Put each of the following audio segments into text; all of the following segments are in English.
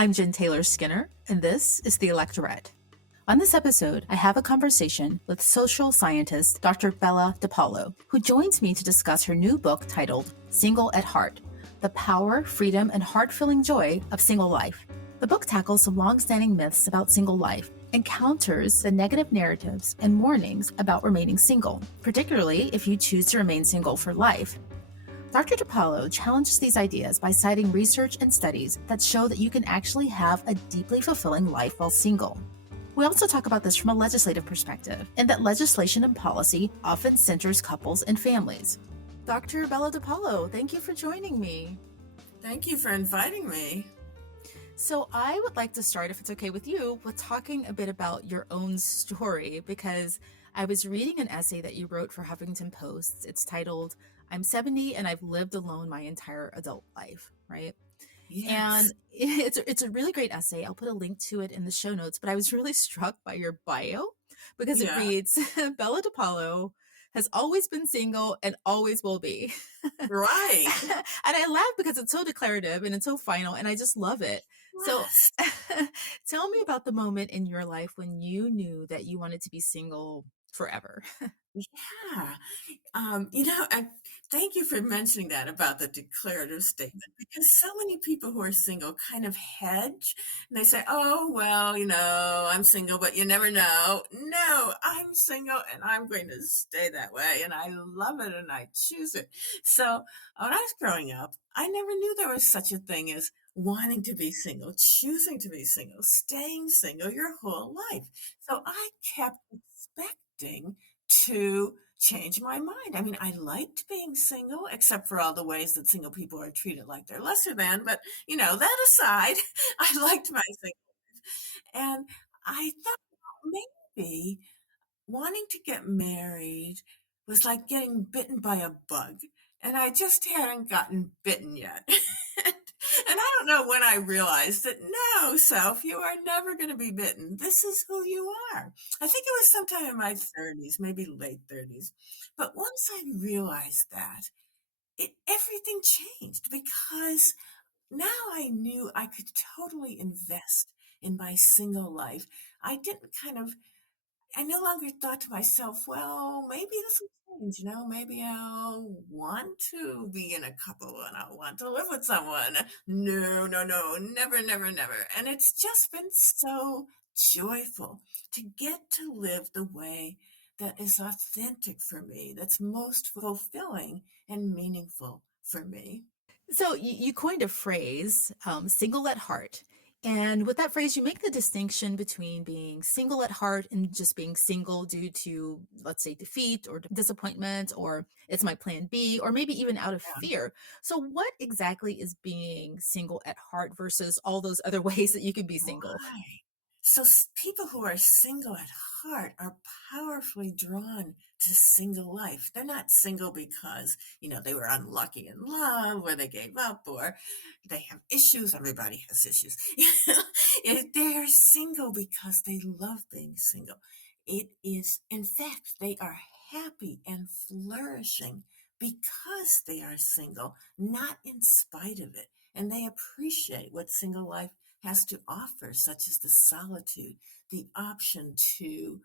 I'm Jen Taylor Skinner, and this is the Electorette. On this episode, I have a conversation with social scientist Dr. Bella DePaulo, who joins me to discuss her new book titled Single at Heart: The Power, Freedom, and Heart-Filling Joy of Single Life. The book tackles some long-standing myths about single life and counters the negative narratives and warnings about remaining single, particularly if you choose to remain single for life. Dr. DePaulo challenges these ideas by citing research and studies that show that you can actually have a deeply fulfilling life while single. We also talk about this from a legislative perspective, and that legislation and policy often centers couples and families. Dr. Bella DePaulo, thank you for joining me. Thank you for inviting me. So I would like to start, if it's okay with you, with talking a bit about your own story, because I was reading an essay that you wrote for Huffington Post. It's titled, I'm 70 and I've lived alone my entire adult life, right? Yes. And it's a really great essay. I'll put a link to it in the show notes, but I was really struck by your bio because it Yeah. reads, Bella DePaulo has always been single and always will be. Right. And I laugh because it's so declarative and it's so final, and I just love it. So Yes. tell me about the moment in your life when you knew that you wanted to be single forever. Yeah. Thank you for mentioning that about the declarative statement because so many people who are single kind of hedge and they say, oh, well, I'm single, but you never know. No, I'm single and I'm going to stay that way. And I love it and I choose it. So when I was growing up, I never knew there was such a thing as wanting to be single, choosing to be single, staying single your whole life. So I kept expecting to change my mind. I mean, I liked being single, except for all the ways that single people are treated like they're lesser than. But, that aside, I liked my single life. And I thought, well, maybe wanting to get married was like getting bitten by a bug. And I just hadn't gotten bitten yet. And I don't know when I realized that no, self, you are never going to be bitten. This is who you are. I think it was sometime in my 30s, maybe late 30s. But once I realized that, everything changed because now I knew I could totally invest in my single life. I didn't kind of I no longer thought to myself, well, maybe this will change, maybe I'll want to be in a couple and I'll want to live with someone. No, no, no, never, never, never. And it's just been so joyful to get to live the way that is authentic for me, that's most fulfilling and meaningful for me. So you coined a phrase, single at heart. And with that phrase, you make the distinction between being single at heart and just being single due to, let's say, defeat or disappointment, or it's my plan B, or maybe even out of fear. So what exactly is being single at heart versus all those other ways that you can be single? Right. So people who are single at heart are powerfully drawn to single life. They're not single because, they were unlucky in love or they gave up or they have issues. Everybody has issues. They're single because they love being single. It is, in fact, they are happy and flourishing because they are single, not in spite of it. And they appreciate what single life has to offer, such as the solitude, the option to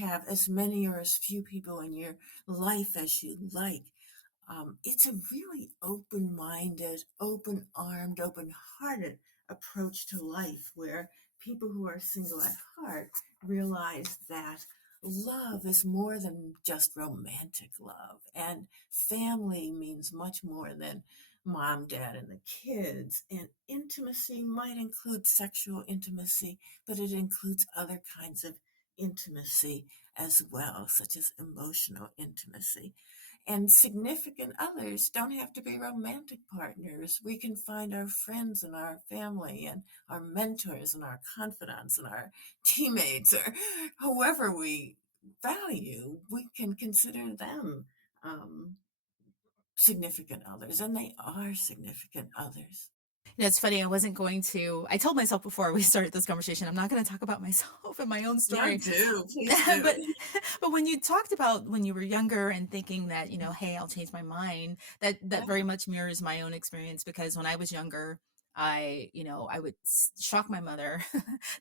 have as many or as few people in your life as you like. It's a really open minded, open armed, open hearted approach to life where people who are single at heart realize that love is more than just romantic love, and family means much more than mom, dad, and the kids. And intimacy might include sexual intimacy, but it includes other kinds of intimacy as well, such as emotional intimacy. And significant others don't have to be romantic partners. We can find our friends and our family and our mentors and our confidants and our teammates or whoever we value. We can consider them um, significant others, and they are significant others. It's funny, I told myself before we started this conversation, I'm not going to talk about myself and my own No, story. do. Please do. but but when you talked about when you were younger and thinking that, hey, I'll change my mind, that Yeah. very much mirrors my own experience, because when I was younger, I would shock my mother,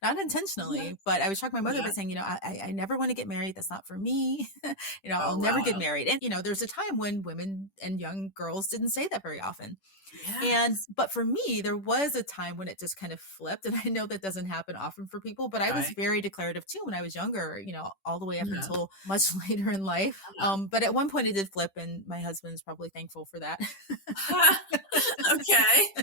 not intentionally, but I would shock my mother by Yeah. saying, I never want to get married. That's not for me. Oh, I'll never get wow. married. And, there's a time when women and young girls didn't say that very often. Yes. But for me, there was a time when it just kind of flipped. And I know that doesn't happen often for people, but I was Right. very declarative too when I was younger, all the way up Yeah. until much later in life. Yeah. But at one point it did flip, and my husband's probably thankful for that. Okay.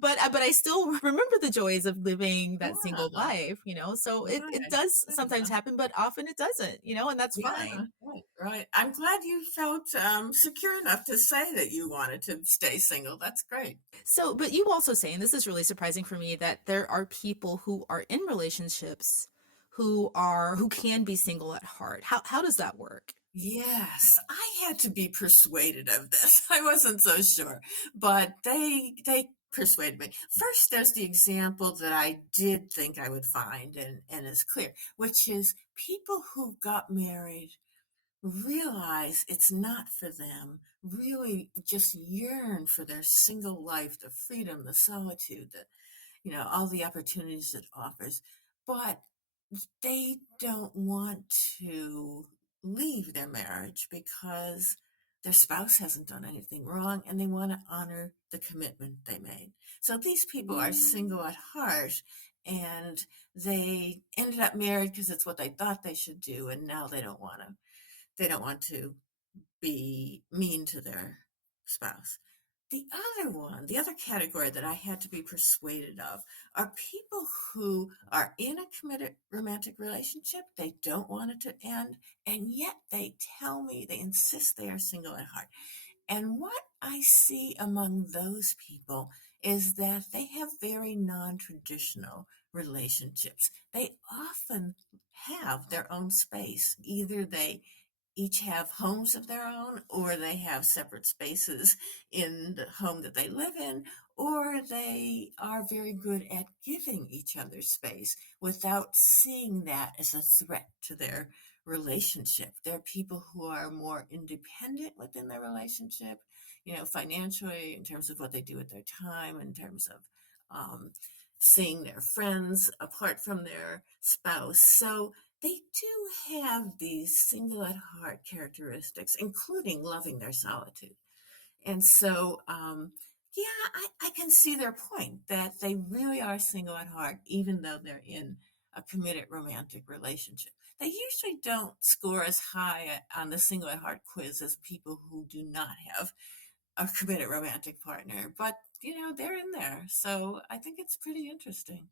But I still remember the joys of living that single Yeah. life, so it Right. does sometimes Yeah. happen, but often it doesn't, and that's Yeah. fine. Right. Right. I'm glad you felt secure enough to say that you wanted to stay single. That's great. So, but you also say, and this is really surprising for me, that there are people who are in relationships who can be single at heart. How does that work? Yes, I had to be persuaded of this. I wasn't so sure, but they persuaded me. First, there's the example that I did think I would find and is clear, which is people who got married realize it's not for them, really just yearn for their single life, the freedom, the solitude, all the opportunities it offers. But they don't want to leave their marriage because their spouse hasn't done anything wrong and they want to honor the commitment they made. So these people are single at heart and they ended up married because it's what they thought they should do, and now they don't want to be mean to their spouse. The other category that I had to be persuaded of are people who are in a committed romantic relationship. They don't want it to end, and yet they tell me, they insist they are single at heart. And what I see among those people is that they have very non traditional relationships. They often have their own space. Either they each have homes of their own, or they have separate spaces in the home that they live in, or they are very good at giving each other space without seeing that as a threat to their relationship. There are people who are more independent within their relationship, financially, in terms of what they do with their time, in terms of um, seeing their friends apart from their spouse. So they do have these single at heart characteristics, including loving their solitude. And so, yeah, I can see their point that they really are single at heart, even though they're in a committed romantic relationship. They usually don't score as high on the single at heart quiz as people who do not have a committed romantic partner, but they're in there. So I think it's pretty interesting.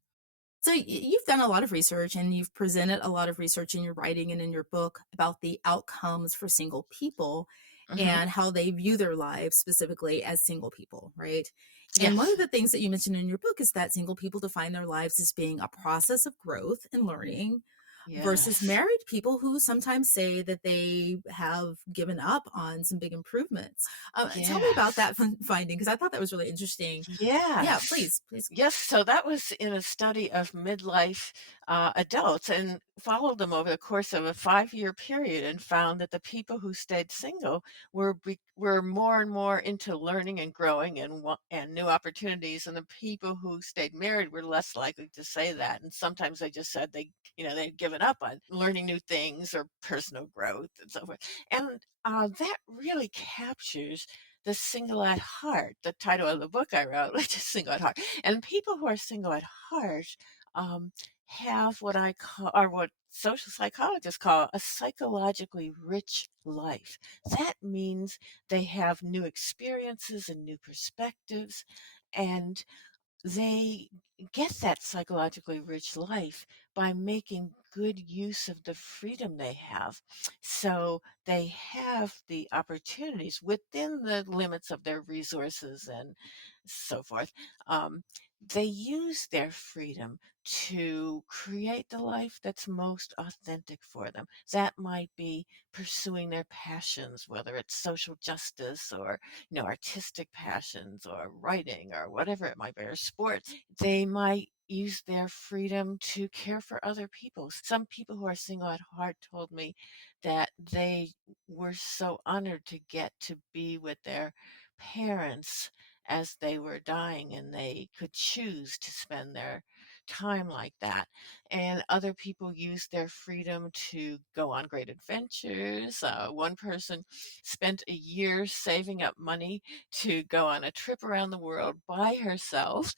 So you've done a lot of research, and you've presented a lot of research in your writing and in your book about the outcomes for single people Hmm. and how they view their lives specifically as single people, right? And one of Yes. the things that you mentioned in your book is that single people define their lives as being a process of growth and learning versus Yes. married people who sometimes say that they have given up on some big improvements. Tell me about Yes. that finding, because I thought that was really interesting. Yeah, Yes. please. Yes, so that was in a study of midlife adults and followed them over the course of a 5-year period and found that the people who stayed single were more and more into learning and growing and new opportunities, and the people who stayed married were less likely to say that. And sometimes they just said they'd given up on learning new things or personal growth and so forth. And that really captures the single at heart, the title of the book I wrote, which is Single at Heart. And people who are single at heart um, have what I call, or what social psychologists call, a psychologically rich life. That means they have new experiences and new perspectives, and they get that psychologically rich life by making good use of the freedom they have. So they have the opportunities within the limits of their resources and so forth. Um, they use their freedom to create the life that's most authentic for them. That might be pursuing their passions, whether it's social justice or artistic passions or writing or whatever it might be, or sports. They might use their freedom to care for other people. Some people who are single at heart told me that they were so honored to get to be with their parents as they were dying, and they could choose to spend their time like that. And other people used their freedom to go on great adventures. One person spent a year saving up money to go on a trip around the world by herself.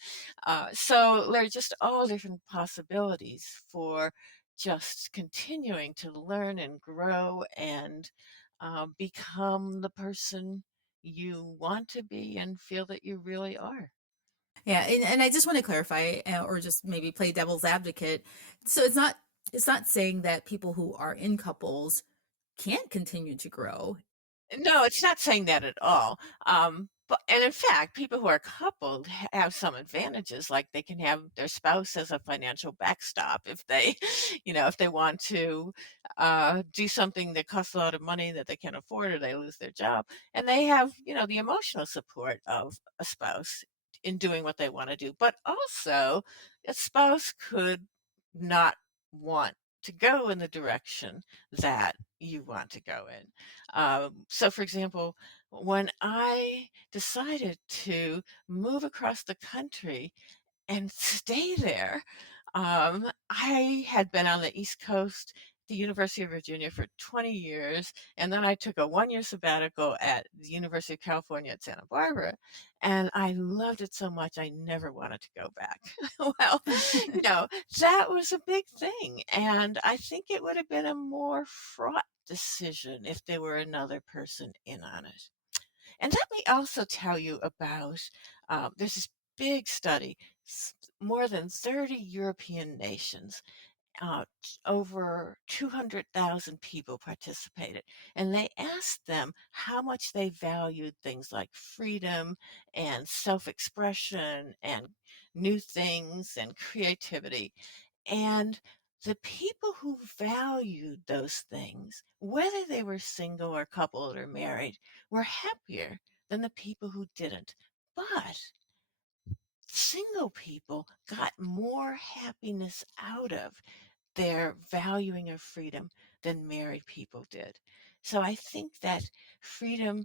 So there are just all different possibilities for just continuing to learn and grow and become the person you want to be and feel that you really are. Yeah, and I just want to clarify, or just maybe play devil's advocate. So it's not saying that people who are in couples can't continue to grow. No, it's not saying that at all. But and in fact, people who are coupled have some advantages, like they can have their spouse as a financial backstop if they, if they want to do something that costs a lot of money that they can't afford or they lose their job, and they have, the emotional support of a spouse in doing what they want to do. But also, a spouse could not want to go in the direction that you want to go in. So, for example, when I decided to move across the country and stay there, I had been on the East Coast, the University of Virginia for 20 years, and then I took a 1-year sabbatical at the University of California at Santa Barbara, and I loved it so much I never wanted to go back. Well, you know, that was a big thing, and I think it would have been a more fraught decision if there were another person in on it. And let me also tell you about there's this big study, more than 30 European nations, over 200,000 people participated, and they asked them how much they valued things like freedom and self expression and new things and creativity. And the people who valued those things, whether they were single or coupled or married, were happier than the people who didn't. But single people got more happiness out of their valuing of freedom than married people did. So I think that freedom,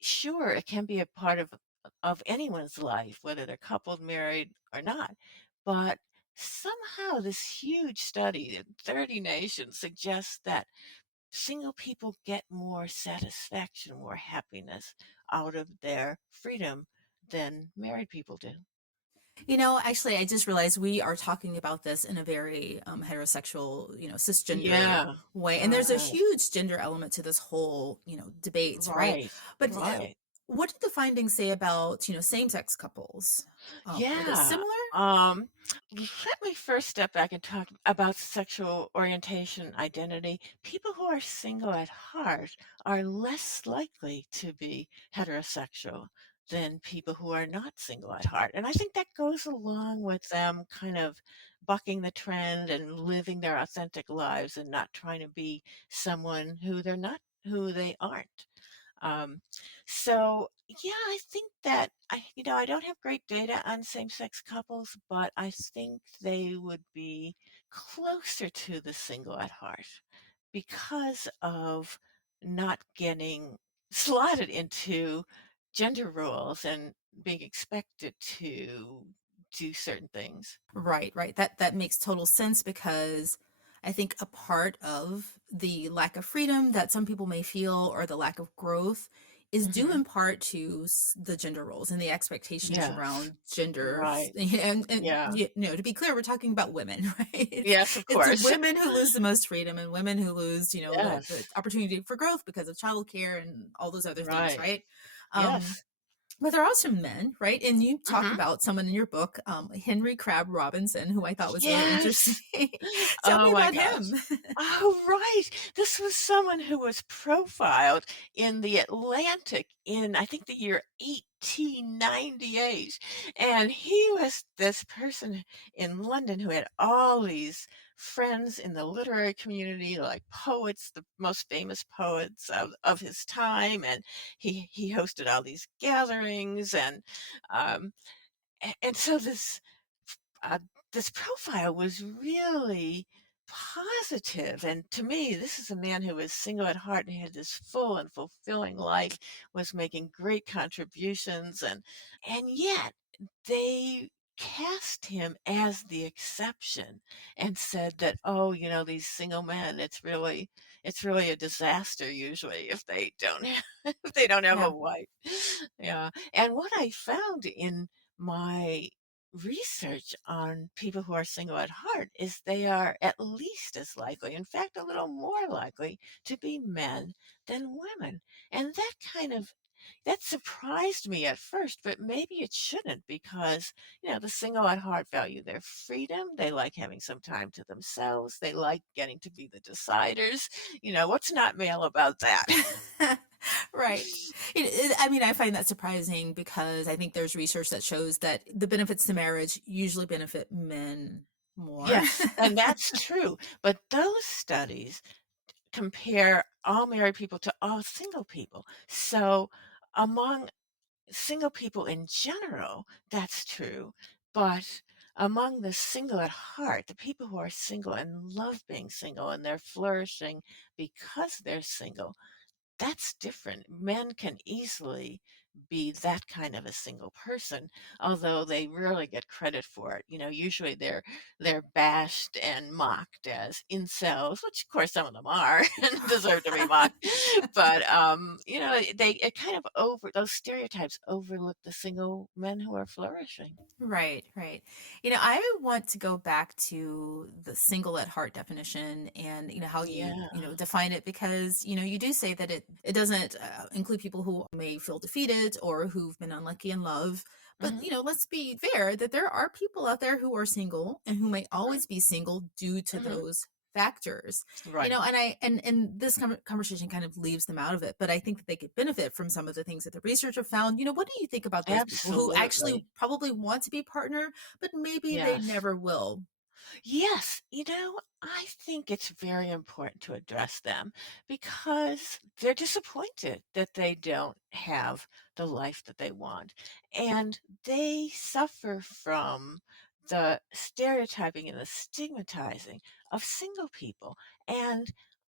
sure, it can be a part of anyone's life, whether they're coupled, married, or not. But somehow this huge study in 30 nations suggests that single people get more satisfaction, more happiness out of their freedom than married people do. Actually, I just realized we are talking about this in a very heterosexual, cisgender Yeah, way. And there's a right, huge gender element to this whole, debate, right? right, But right. what did the findings say about, same-sex couples? Are they Yeah. similar? Let me first step back and talk about sexual orientation identity. People who are single at heart are less likely to be heterosexual than people who are not single at heart. And I think that goes along with them kind of bucking the trend and living their authentic lives and not trying to be someone who they're not, who they aren't. Um, so yeah, I think that I don't have great data on same-sex couples, but I think they would be closer to the single at heart because of not getting slotted into gender roles and being expected to do certain things. Right, right. That makes total sense because I think a part of the lack of freedom that some people may feel or the lack of growth is due Hmm. in part to the gender roles and the expectations Yes. around gender. Right. And Yeah. to be clear, we're talking about women, right? Yes, of It's course. women who lose the most freedom and women who lose, the Yes. opportunity for growth because of childcare and all those other things, Right. right? Um, Yes. but there are some men, right? And you talk Hmm. about someone in your book, Henry Crabb Robinson, who I thought was really interesting. Yes. Tell me Oh my about gosh. him. Oh, right. This was someone who was profiled in The Atlantic in, I think, the year 1898. And he was this person in London who had all these friends in the literary community, like poets, the most famous poets of his time. And he hosted all these gatherings. Um, and so uh, this profile was really positive. And to me, this is a man who was single at heart and had this full and fulfilling life, was making great contributions, and yet they cast him as the exception and said that, oh, these single men, it's really a disaster usually if they don't have, if they don't have a Yeah. wife. Yeah. And what I found in my research on people who are single at heart is they are at least as likely, in fact, a little more likely to be men than women. And that surprised me at first, but maybe it shouldn't because, the single at heart value their freedom. They like having some time to themselves. They like getting to be the deciders. What's not male about that? Right. I mean, I find that surprising because I think there's research that shows that the benefits to marriage usually benefit men more. Yes, and that's true. But those studies compare all married people to all single people. So among single people in general, that's true. But among the single at heart, the people who are single and love being single and they're flourishing because they're single, that's different. Men can easily be that kind of a single person, although they rarely get credit for it. Usually they're bashed and mocked as incels, which of course some of them are and deserve to be mocked. But they it kind of over those stereotypes overlook the single men who are flourishing. Right, right. I want to go back to the single at heart definition and, how you, Yeah. define it because, you do say that it doesn't include people who may feel defeated or who've been unlucky in love. But, Hmm. let's be fair that there are people out there who are single and who may always be single due to Hmm. those factors. Right. And this conversation kind of leaves them out of it, but I think that they could benefit from some of the things that the research have found. What do you think about those people who actually Absolutely. probably want to be partner, but maybe they Yes. never will? Yes, I think it's very important to address them because they're disappointed that they don't have the life that they want. And they suffer from the stereotyping and the stigmatizing of single people. And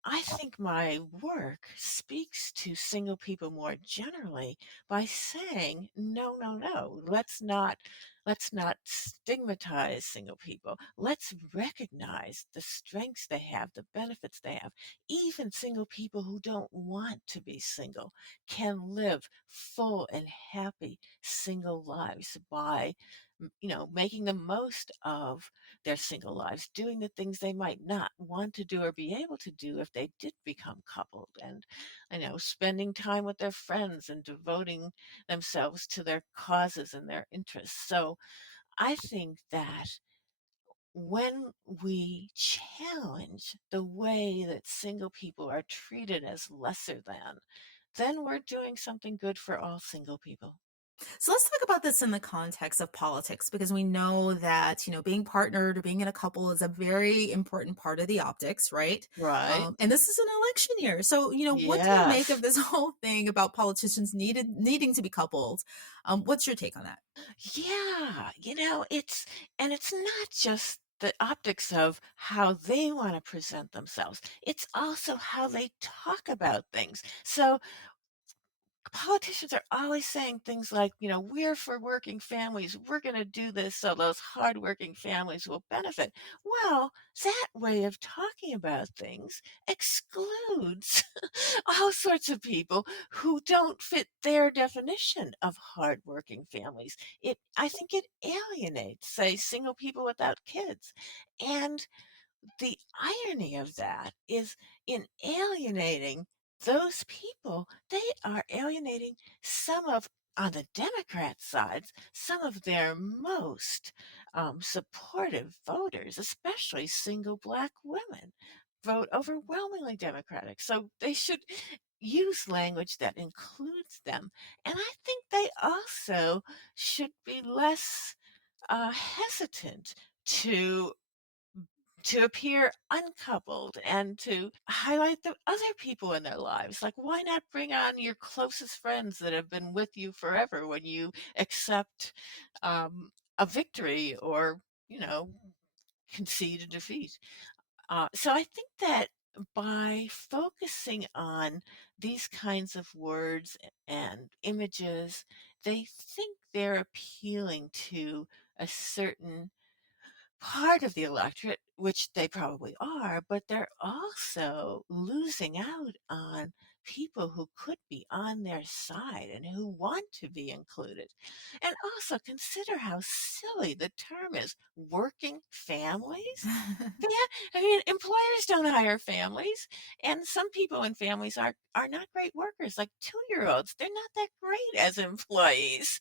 I think my work speaks to single people more generally by saying, no, no, no, let's not stigmatize single people. Let's recognize the strengths they have, the benefits they have. Even single people who don't want to be single can live full and happy single lives by making the most of their single lives, doing the things they might not want to do or be able to do if they did become coupled, and spending time with their friends and devoting themselves to their causes and their interests. So I think that when we challenge the way that single people are treated as lesser than, then we're doing something good for all single people. So let's talk about this in the context of politics because we know that, being partnered or being in a couple is a very important part of the optics, right? Right? And this is an election year. So, what do you make of Yes. this whole thing about politicians needing to be coupled? What's your take on that? Yeah, it's not just the optics of how they want to present themselves. It's also how they talk about things. So politicians are always saying things like, we're for working families. We're going to do this so those hardworking families will benefit. Well, that way of talking about things excludes all sorts of people who don't fit their definition of hardworking families. I think it alienates, say, single people without kids. And the irony of that is in alienating those people, they are alienating some of, on the Democrat sides, some of their most supportive voters, especially single Black women, vote overwhelmingly Democratic. So they should use language that includes them. And I think they also should be less hesitant to appear uncoupled and to highlight the other people in their lives. Like, why not bring on your closest friends that have been with you forever when you accept a victory or, you know, concede a defeat? So I think that by focusing on these kinds of words and images, they think they're appealing to a certain part of the electorate, which they probably are, but they're also losing out on people who could be on their side and who want to be included. And also consider how silly the term is, working families. Yeah, I mean, employers don't hire families, and some people in families are not great workers, like 2-year-olds. They're not that great as employees.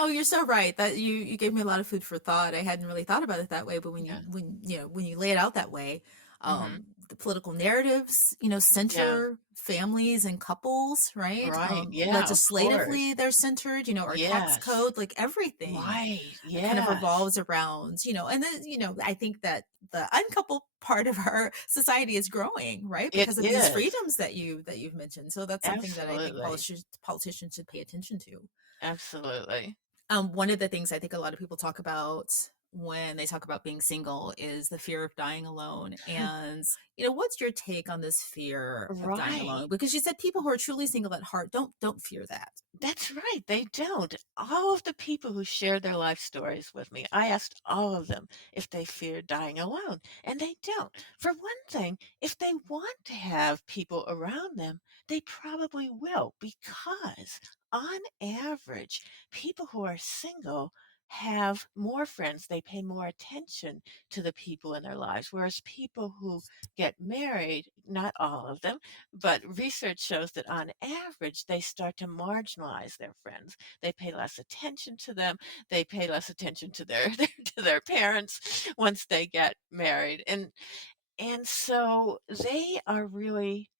Oh, you're so right. That you gave me a lot of food for thought. I hadn't really thought about it that way, but Yeah. when you lay it out that way, Mhm. the political narratives, Yeah. center families and couples, right? Right. Yeah, of course. Legislatively, they're centered, our tax Yes. code, like everything Right. kind of Yes. revolves around, and then, I think that the uncoupled part of our society is growing, right? It Because of these is. freedoms that you've mentioned. So that's something that I think Absolutely. politicians should pay attention to. Absolutely. One of the things I think a lot of people talk about when they talk about being single is the fear of dying alone. And, what's your take on this fear of dying Right. alone? Because you said people who are truly single at heart don't fear that. That's right, they don't. All of the people who shared their life stories with me, I asked all of them if they feared dying alone, and they don't. For one thing, if they want to have people around them, they probably will because on average, people who are single have more friends. They pay more attention to the people in their lives, whereas people who get married, not all of them, but research shows that on average, they start to marginalize their friends. They pay less attention to them. They pay less attention to their, to their parents once they get married. And so they are really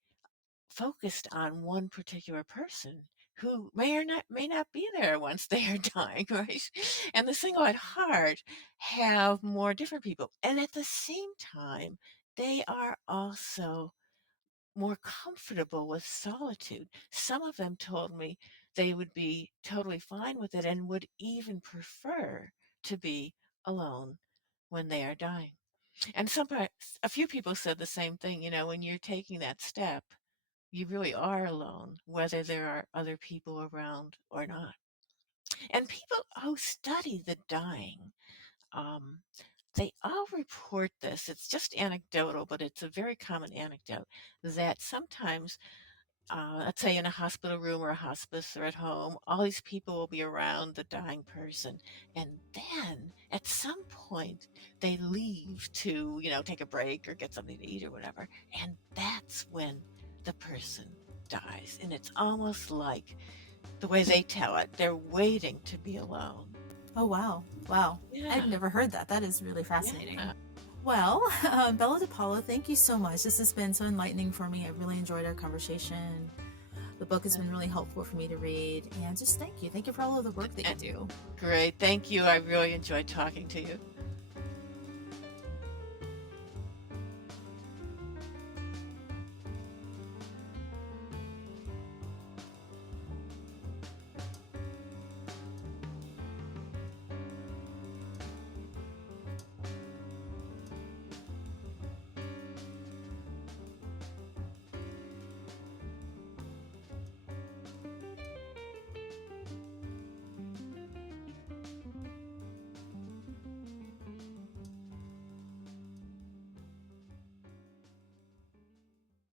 focused on one particular person who may not be there once they are dying, right? And the single at heart have more different people. And at the same time, they are also more comfortable with solitude. Some of them told me they would be totally fine with it and would even prefer to be alone when they are dying. And a few people said the same thing, when you're taking that step, you really are alone, whether there are other people around or not. And people who study the dying, um, they all report this. It's just anecdotal, but it's a very common anecdote that sometimes let's say in a hospital room or a hospice or at home, all these people will be around the dying person. And then at some point, they leave to, take a break or get something to eat or whatever. And that's when the person dies. And it's almost like the way they tell it, they're waiting to be alone. Oh, wow. Wow. I've Yeah. never heard that. That is really fascinating. Yeah. Well, Bella DePaulo, thank you so much. This has been so enlightening for me. I really enjoyed our conversation. The book has been really helpful for me to read. And just thank you. Thank you for all of the work that you do. Great. Thank you. I really enjoyed talking to you.